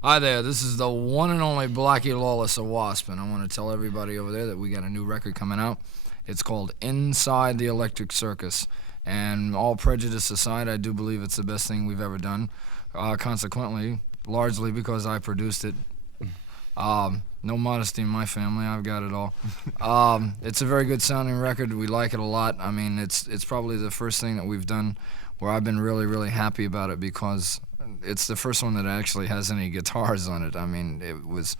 Hi there, this is the one and only Blackie Lawless of W.A.S.P, and I want to tell everybody over there that we got a new record coming out. It's called Inside the Electric Circus, and all prejudice aside, I do believe it's the best thing we've ever done. Consequently, largely because I produced it. No modesty in my family, I've got it all. It's a very good sounding record, we like it a lot. I mean, it's probably the first thing that we've done where I've been really, really happy about it because it's the first one that actually has any guitars on it. I mean, it was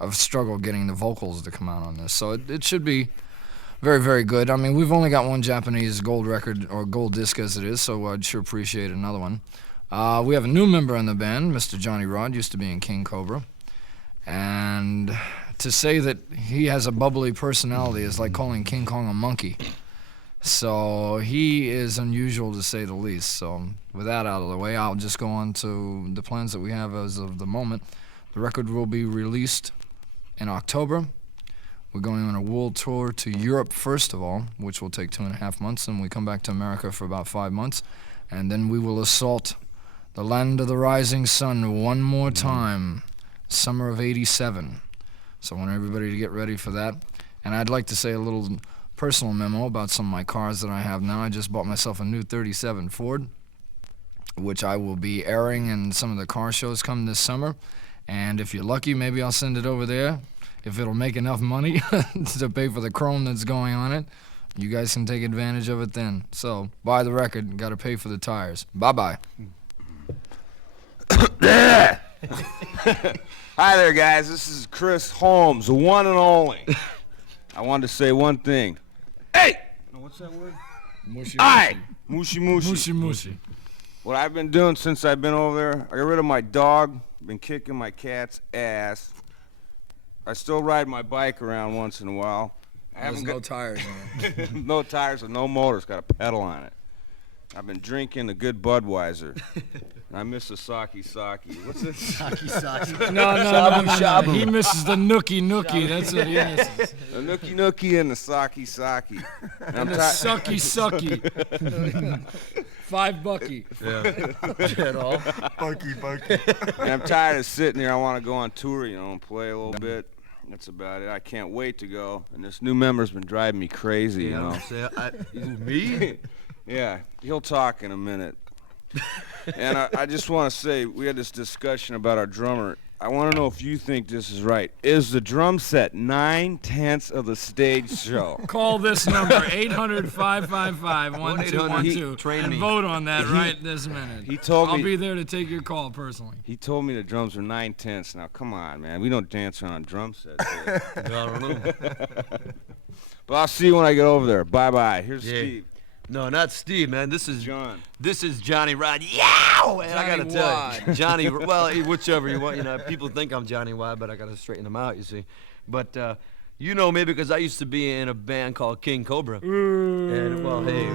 a struggle getting the vocals to come out on this, so it should be very, very good. I mean, we've only got one Japanese gold record, or gold disc as it is, so I'd sure appreciate another one. We have a new member in the band, Mr. Johnny Rod, used to be in King Cobra. And to say that he has a bubbly personality is like calling King Kong a monkey. So he is unusual to say the least. So with that out of the way, I'll just go on to the plans that we have as of the moment. The record will be released in October. We're going on a world tour to Europe first of all, which will take 2.5 months, and we come back to America for about 5 months. And then we will assault the land of the rising sun one more time. Summer of '87. So I want everybody to get ready for that. And I'd like to say a little personal memo about some of my cars that I have now. I just bought myself a new 37 Ford, which I will be airing in some of the car shows come this summer. And if you're lucky, maybe I'll send it over there. If it'll make enough money to pay for the chrome that's going on it, you guys can take advantage of it then. So buy the record, gotta pay for the tires. Bye-bye. Hi there, guys. This is Chris Holmes, the one and only. I wanted to say one thing. Hey! No, what's that word? Mushy, Aye! Mushy, mushy. mushy, mushy. What I've been doing since I've been over there, I got rid of my dog, been kicking my cat's ass. I still ride my bike around once in a while. There's no tires on it. No tires and no motors, got a pedal on it. I've been drinking a good Budweiser. I miss the sake. What's this? Sake. No. He misses the nookie. That's what he misses. The nookie and the sake. And the sucky. $5 Yeah. At all. Bucky. And I'm tired of sitting here. I want to go on tour, and play a little bit. That's about it. I can't wait to go. And this new member's been driving me crazy, Me? Yeah, he'll talk in a minute. And I just want to say, we had this discussion about our drummer. I want to know if you think this is right. Is the drum set 9/10 of the stage show? Call this number, 800-555-1212, and vote on that right this minute. He told me I'll be there to take your call personally. He told me the drums are 9/10. Now, come on, man. We don't dance around drum sets here. I don't know. But I'll see you when I get over there. Bye-bye. Here's Steve. No, not Steve, man. This is John. This is Johnny Rod. Yow! And I gotta tell you, Wad. Johnny. Well, whichever you want. People think I'm Johnny Wad, but I gotta straighten them out. You see, but you know me because I used to be in a band called King Cobra. And well, hey,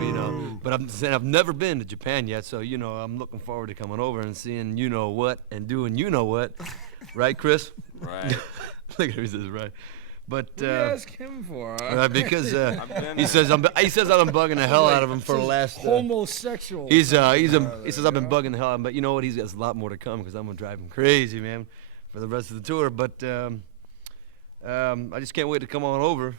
but I'm saying I've never been to Japan yet, so I'm looking forward to coming over and seeing what and doing what, right, Chris? Right. Look at who says right. But What do you ask him for? because he says I'm bugging the hell out of him for the last. Homosexual. He says I've been bugging the hell out of him, but you know what? He's got a lot more to come because I'm gonna drive him crazy, man, for the rest of the tour. But I just can't wait to come on over.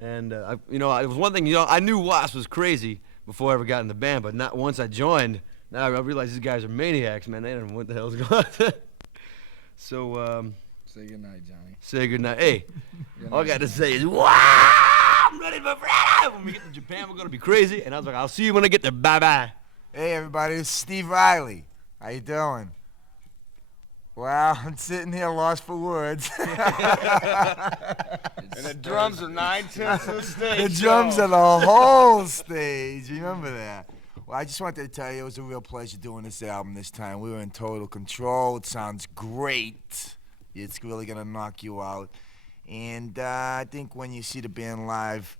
And it was one thing. I knew W.A.S.P was crazy before I ever got in the band, but not once I joined. Now I realize these guys are maniacs, man. They don't know what the hell's going on. So. Say goodnight, Johnny. Say goodnight. Hey, all I got to say is, wow, I'm ready for Friday. When we get to Japan, we're going to be crazy. And I was like, I'll see you when I get there. Bye-bye. Hey, everybody, it's Steve Riley. How you doing? Well, I'm sitting here lost for words. And the drums are 9/10 of the stage. The drums are the whole stage. Remember that? Well, I just wanted to tell you it was a real pleasure doing this album this time. We were in total control. It sounds great. It's really going to knock you out. And I think when you see the band live,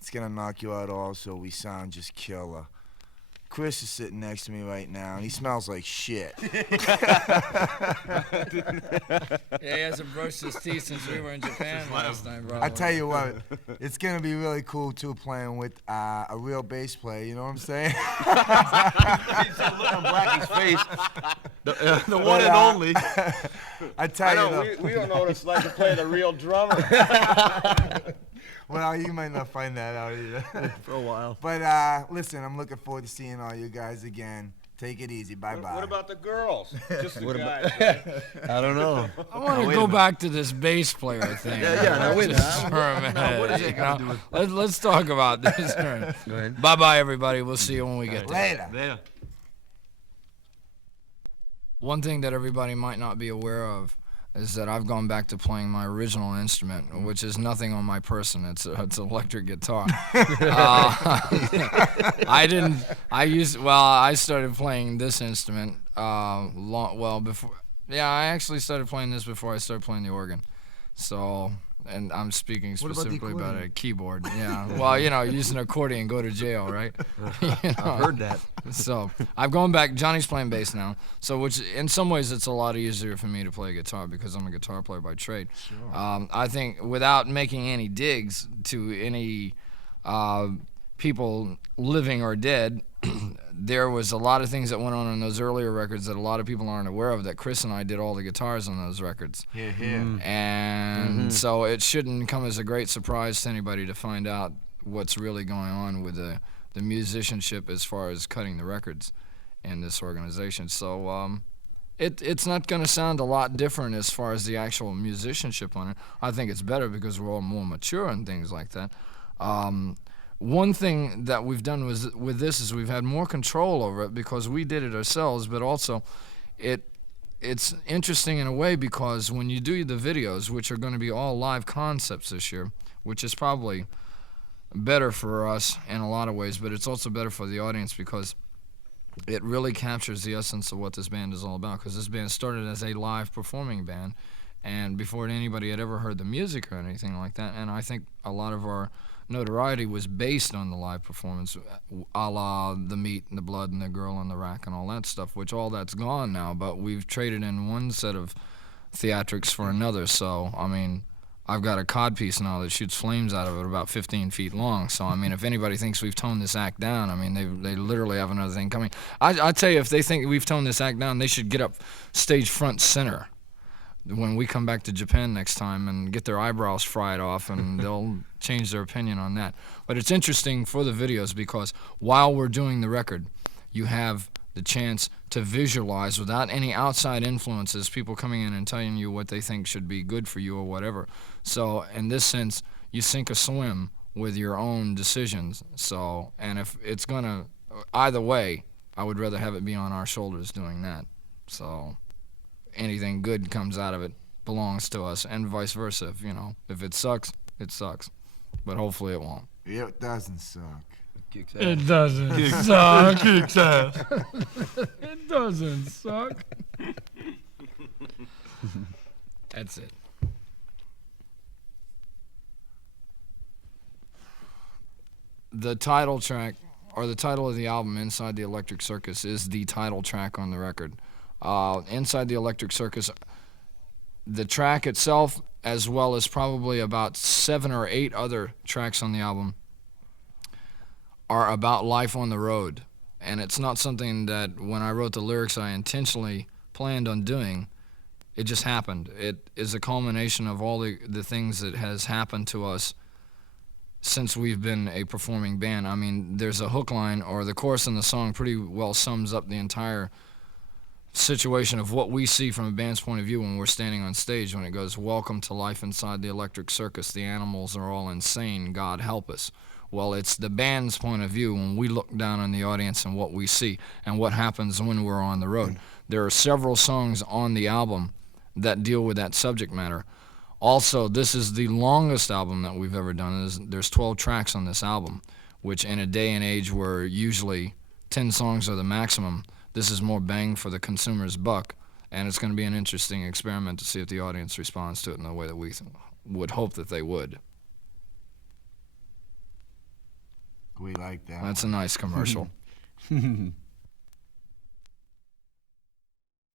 it's going to knock you out also. We sound just killer. Chris is sitting next to me right now, and he smells like shit. Yeah, he hasn't brushed his teeth since we were in Japan last time, bro. I tell you what, it's going to be really cool, too, playing with a real bass player. You know what I'm saying? Look on Blackie's face. The one and only. I tell you, though, we don't know what it's like to play the real drummer. well, you might not find that out either. For a while. But listen, I'm looking forward to seeing all you guys again. Take it easy. Bye-bye. What about the girls? Just the guys. I don't know. I want to go back to this bass player thing. Now wait a Just for a minute. What is it got to do with? Let's talk about this. Go ahead. Bye-bye, everybody. We'll see you when we get there. Later. There. One thing that everybody might not be aware of is that I've gone back to playing my original instrument, which is nothing on my person. It's electric guitar. I started playing this instrument before. Yeah, I actually started playing this before I started playing the organ. So, and I'm speaking specifically about a keyboard. Yeah. Well, use an accordion, go to jail, right? I've heard that. So I've gone back. Johnny's playing bass now. So which in some ways it's a lot easier for me to play guitar because I'm a guitar player by trade. Sure. I think without making any digs to any people living or dead, there was a lot of things that went on in those earlier records that a lot of people aren't aware of, that Chris and I did all the guitars on those records. Here. And so it shouldn't come as a great surprise to anybody to find out what's really going on with the musicianship as far as cutting the records in this organization. So it's not going to sound a lot different as far as the actual musicianship on it. I think it's better because we're all more mature and things like that. One thing that we've done with this is we've had more control over it because we did it ourselves, but also it's interesting in a way because when you do the videos, which are going to be all live concepts this year, which is probably better for us in a lot of ways, but it's also better for the audience because it really captures the essence of what this band is all about, because this band started as a live performing band and before anybody had ever heard the music or anything like that, and I think a lot of our notoriety was based on the live performance, a la The Meat and the Blood and the Girl on the Rack and all that stuff, which all that's gone now, but we've traded in one set of theatrics for another. So, I mean, I've got a codpiece now that shoots flames out of it about 15 feet long. So, I mean, if anybody thinks we've toned this act down, I mean, they literally have another thing coming. I tell you, if they think we've toned this act down, they should get up stage front center when we come back to Japan next time and get their eyebrows fried off, and they'll change their opinion on that. But it's interesting for the videos because while we're doing the record, you have the chance to visualize without any outside influences, people coming in and telling you what they think should be good for you or whatever. So in this sense, you sink or swim with your own decisions. So, and if it's gonna, either way, I would rather have it be on our shoulders doing that. So anything good comes out of it belongs to us, and vice versa. If it sucks, it sucks. But hopefully it won't. Yeah, it doesn't suck. It doesn't suck. Kicks ass. It doesn't suck. That's it. The title track, or the title of the album, Inside the Electric Circus, is the title track on the record. Inside the Electric Circus, the track itself, as well as probably about 7 or 8 other tracks on the album, are about life on the road. And it's not something that when I wrote the lyrics I intentionally planned on doing. It just happened. It is a culmination of all the things that has happened to us since we've been a performing band. I mean, there's a hook line, or the chorus in the song pretty well sums up the entire situation of what we see from a band's point of view when we're standing on stage, when it goes, "Welcome to life inside the electric circus. The animals are all insane. God help us." Well, it's the band's point of view when we look down on the audience and what we see and what happens when we're on the road. There are several songs on the album that deal with that subject matter. Also, this is the longest album that we've ever done. There's 12 tracks on this album, which in a day and age where usually 10 songs are the maximum, this is more bang for the consumer's buck, and it's going to be an interesting experiment to see if the audience responds to it in the way that we would hope that they would. We like that. That's a nice commercial.